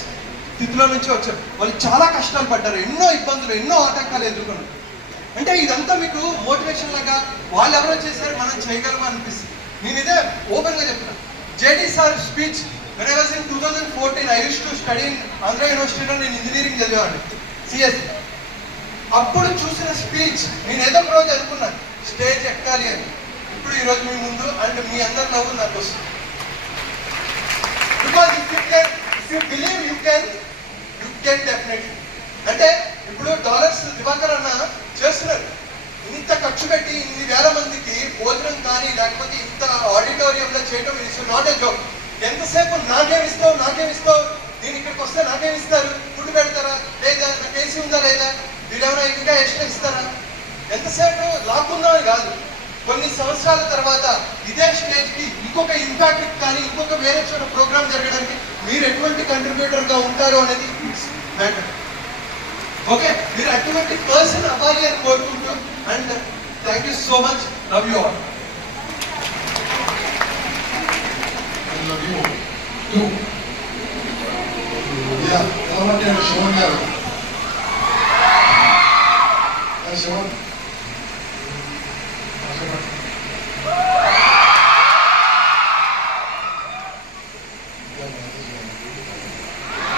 స్థితిలో నుంచి వచ్చారు. వాళ్ళు చాలా కష్టాలు పడ్డారు, ఎన్నో ఇబ్బందులు, ఎన్నో ఆటంకాలు ఎదుర్కొన్నారు. అంటే ఇదంతా మీకు మోటివేషన్ లాగా వాళ్ళు ఎవరో చేశారు, మనం చేయగలమా అనిపిస్తుంది. నేను ఇదే ఓపెన్గా చెప్తాను. JD sir speech when I was in 2014, I used to study in Andhra University లో నేను ఇంజనీరింగ్ చదివాను, సిఎస్సి. అప్పుడు చూసిన స్పీచ్ నేను ఏదో ఒక రోజు అనుకున్నాను స్టేజ్ ఎక్కాలి అని. ఇప్పుడు ఈరోజు మీ ముందు అండ్ మీ అందరి నవ్వు నాకు వస్తుంది. Because if you believe you can definitely. అంటే ఇప్పుడు డాలర్స్ దివాకర్ అన్న చేస్తున్నారు, ఇంత ఖర్చు పెట్టి ఇన్ని వేల మందికి భోజనం కానీ లేకపోతే ఇంత ఆడిటోరియంలో చేయడం ఇట్స్ నాట్ ఏ జోక్. ఎంతసేపు నాకేమిస్తావు నేను ఇక్కడికి వస్తే నాకేమిస్తారు, ఫుడ్ పెడతారా లేదా, నాకు ఏసీ ఉందా లేదా, వీడేమైనా ఇంకా ఎక్స్ట్రా ఇస్తారా, ఎంతసేపు లాక్కుందామని కాదు. కొన్ని సంవత్సరాల తర్వాత ఇదే స్టేజ్కి ఇంకొక ఇంపాక్ట్ కానీ ఇంకొక వేరే చోట ప్రోగ్రామ్ జరగడానికి మీరు ఎటువంటి కంట్రిబ్యూటర్గా ఉంటారు అనేది మ్యాటర్. ఓకే, మీరు అటువంటి పర్సన్ అవ్వాలి అని కోరుకుంటూ and thank you so much. Love you all. Love you too. Yeah, Kalamati and Shivan garu. Shivan.